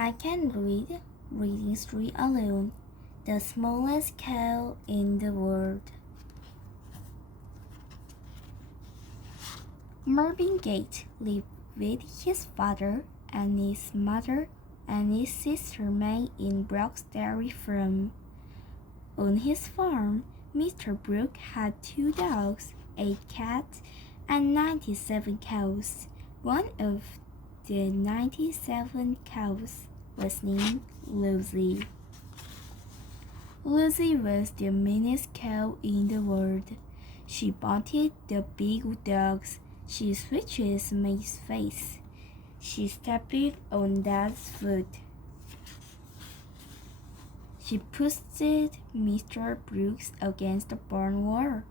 I can read Reading 3 alone, the smallest cow in the world. Marvin Gaye lived with his father and his mother and his sister May in Brooks Dairy Farm. On his farm, Mr. Brooke had 2 dogs, 8 cats, and 97 cows. One of the 97 cows was named Lucy. Lucy was the meanest cow in the world. She bunted the big dogs. She switched May's face. She stepped on Dad's foot. She pushed Mr. Brooks against the barn wall.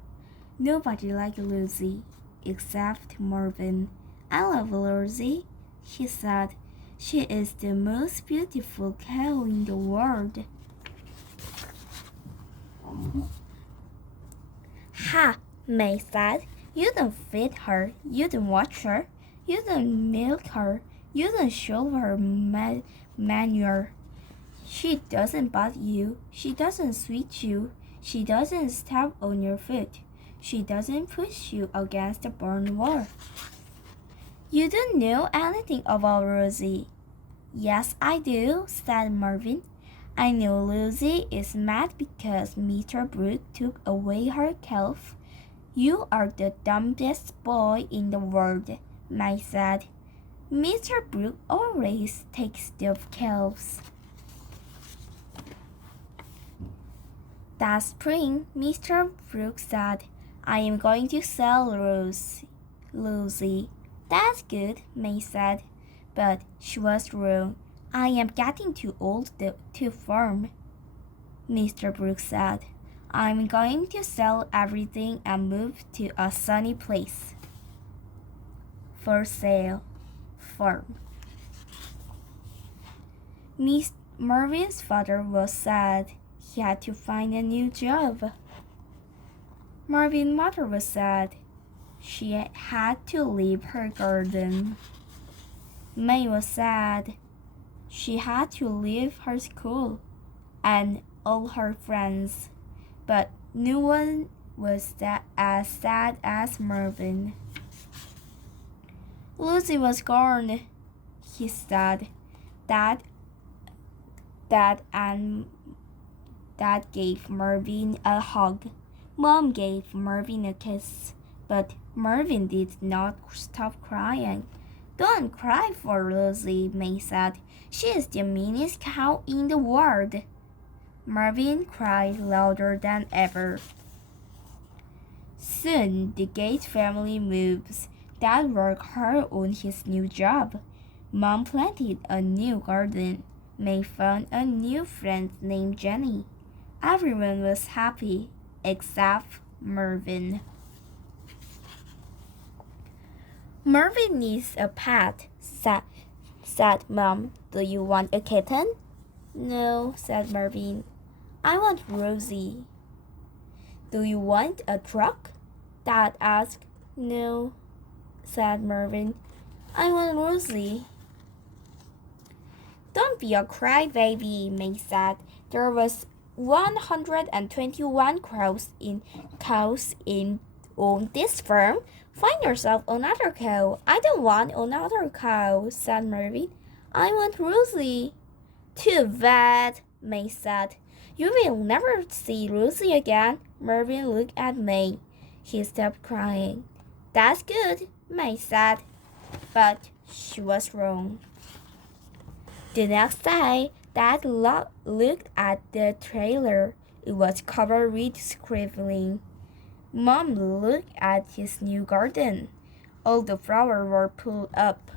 Nobody liked Lucy, except Marvin. I love Lucy, he said. She is the most beautiful cow in the world. Ha, May said. You don't feed her, you don't watch her, you don't milk her, you don't show her manure. She doesn't bite you, she doesn't sweet you, she doesn't step on your foot, she doesn't push you against the barn wall. You don't know anything about Rosie. Yes, I do, said Marvin. I know Lucy is mad because Mr. Brooke took away her calf. You are the dumbest boy in the world, May said. Mr. Brooke always takes the calves. That spring, Mr. Brooke said, I am going to sell Lucy. That's good, May said. But she was wrong. I am getting too old to farm. Mr. Brooke said, I'm going to sell everything and move to a sunny place. For sale. Farm. Miss Marvin's father was sad. He had to find a new job. Marvin's mother was sad. She had to leave her garden. May was sad. She had to leave her school and all her friends. But no one was as sad as Marvin. Lucy was gone, he said. Dad gave Marvin a hug. Mom gave Marvin a kiss. But Marvin did not stop crying. Don't cry for Lucy, May said. She is the meanest cow in the world. Marvin cried louder than ever. Soon the Gates family moves. Dad worked hard on his new job. Mom planted a new garden. May found a new friend named Jenny. Everyone was happy except Marvin. Marvin needs a pet, said Mom. Do you want a kitten? No, said Marvin. I want Rosie. Do you want a truck? Dad asked. No, said Marvin. I want Rosie. Don't be a crybaby, May said. There was 121 cows on this farm. Find yourself another cow. I don't want another cow, said Marvin. I want Rosie. Too bad, May said. You will never see Rosie again. Marvin looked at May. He stopped crying. That's good, May said. But she was wrong. The next day, Dad looked at the trailer. It was covered with scribbling. Mom looked at his new garden. All the flowers were pulled up.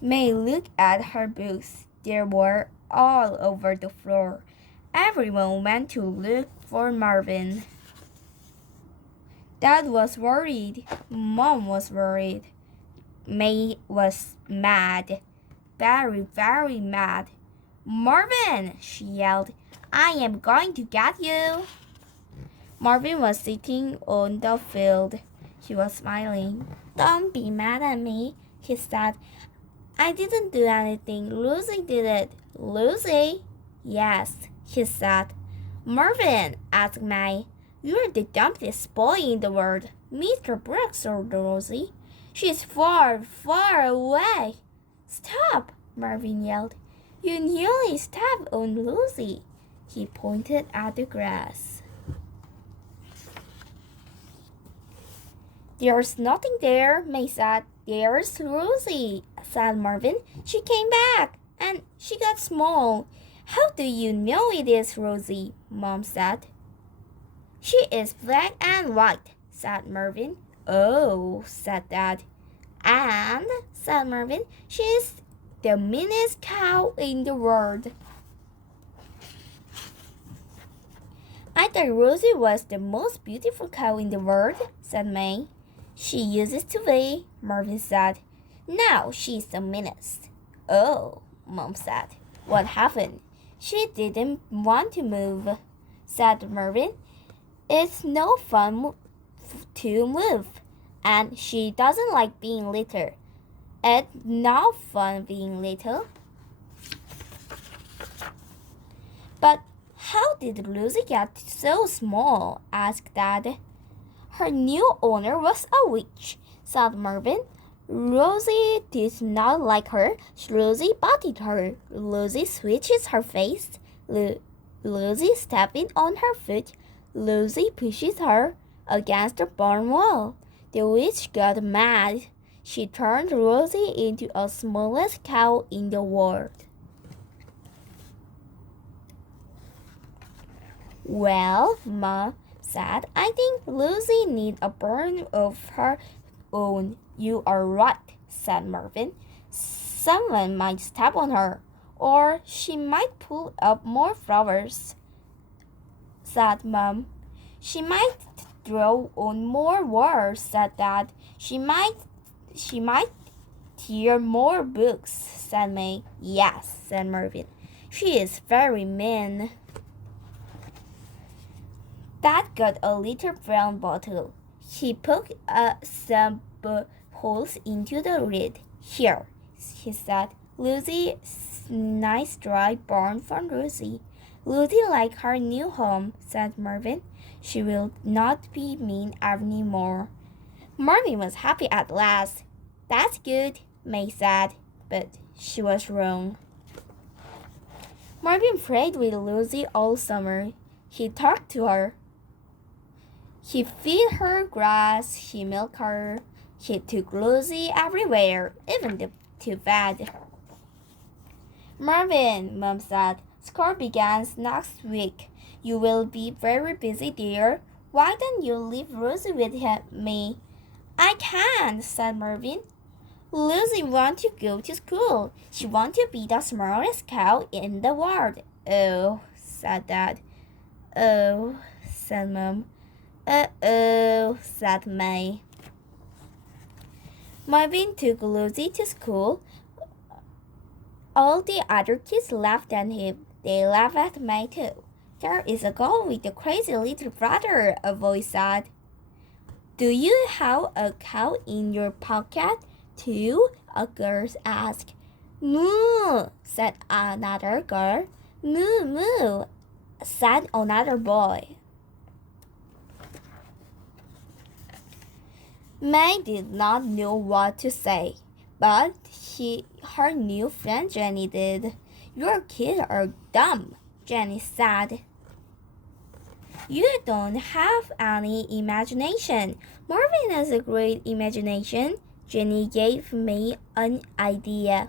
May looked at her books. They were all over the floor. Everyone went to look for Marvin. Dad was worried. Mom was worried. May was mad. Very, very mad. Marvin, she yelled. I am going to get you. Marvin was sitting on the field. He was smiling. Don't be mad at me, he said. I didn't do anything. Lucy did it. Lucy? Yes, he said. Marvin, asked May. You're the dumbest boy in the world. Mr. Brooks or Rosie? She's far, far away. Stop, Marvin yelled. You nearly stepped on Lucy. He pointed at the grass. There's nothing there, May said. There's Lucy, said Marvin. She came back, and she got small. How do you know it is Rosie? Mom said. She is black and white, said Marvin. Oh, said Dad. And, said Marvin, she is the meanest cow in the world. I thought Rosie was the most beautiful cow in the world, said May. She used to be, Marvin said. Now she's the meanest. Oh, Mom said. What happened? She didn't want to move, said Marvin. It's no fun to move, and she doesn't like being little. It's not fun being little. But how did Lucy get so small? Asked Dad. Her new owner was a witch, said Marvin. Rosie did not like her. Lucy butted her. Lucy switches her face. Lucy stepping on her foot. Lucy pushes her against the barn wall. The witch got mad. She turned Rosie into the smallest cow in the world. Well, Ma said, I think Lucy needs a barn of her own. You are right, said Marvin. Someone might step on her, or she might pull up more flowers, said Mom. She might throw on more walls, said Dad. She might tear more books, said May. Yes, said Marvin. She is very mean. Dad got a little brown bottle. He poked some holes into the lid. Here, he said. Lucy's nice dry barn for Lucy. Lucy like her new home, said Marvin. She will not be mean anymore. Marvin was happy at last. That's good, May said, but she was wrong. Marvin played with Lucy all summer. He talked to her. He fed her grass, he milked her. He took Lucy everywhere, even to bed. Marvin, Mom said, school begins next week. You will be very busy, dear. Why don't you leave Lucy with me? I can't, said Marvin. Lucy wants to go to school. She wants to be the smartest cow in the world. Oh, said Dad. Oh, said Mom. Uh-oh, said May. Marvin took Lucy to school. All the other kids laughed at him. They laughed at May too. There is a girl with a crazy little brother, a voice said. Do you have a cow in your pocket too? A girl asked. Moo, said another girl. Moo, moo, said another boy. May did not know what to say, but her new friend Jenny did. Your kids are dumb, Jenny said. You don't have any imagination. Marvin has a great imagination. Jenny gave me an idea.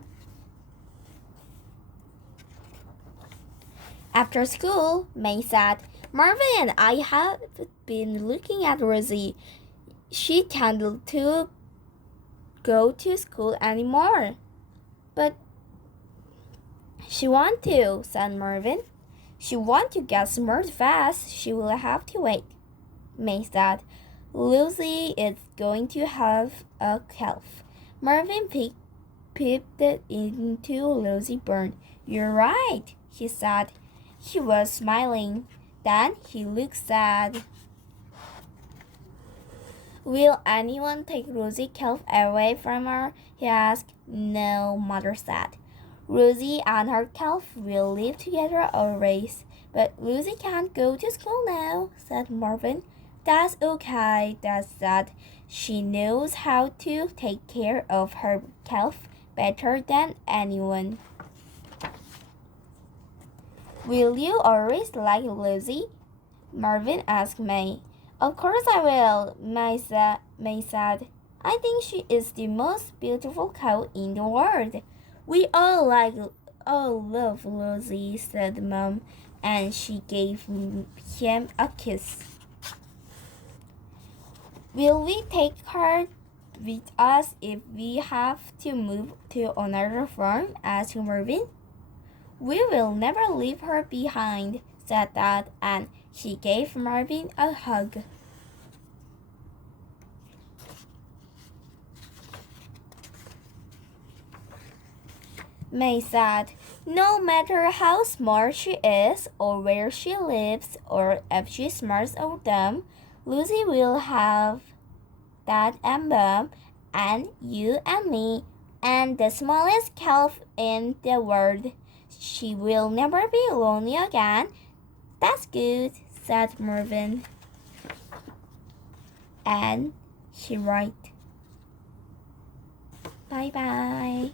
After school, May said, Marvin, I have been looking at Rosie. She can't go to school anymore. But she wants to, said Marvin. She wants to get smart fast. She will have to wait. May said, Lucy is going to have a calf. Marvin peeped into Lucy's barn. You're right, he said. He was smiling. Then he looked sad. Will anyone take Lucy's calf away from her? He asked. No, Mother said. Rosie and her calf will live together always. But Lucy can't go to school now, said Marvin. That's okay, Dad said. She knows how to take care of her calf better than anyone. Will you always like Lucy? Marvin asked May. Of course I will, May said. I think she is the most beautiful cow in the world. We all love Lucy, said Mom, and she gave him a kiss. Will we take her with us if we have to move to another farm? Asked Marvin. We will never leave her behind, said Dad, and he gave Marvin a hug. May said, no matter how smart she is, or where she lives, or if she's smart or dumb, Lucy will have Dad and Mom, and you and me, and the smallest calf in the world. She will never be lonely again. That's good, said Marvin. And she right. Bye bye.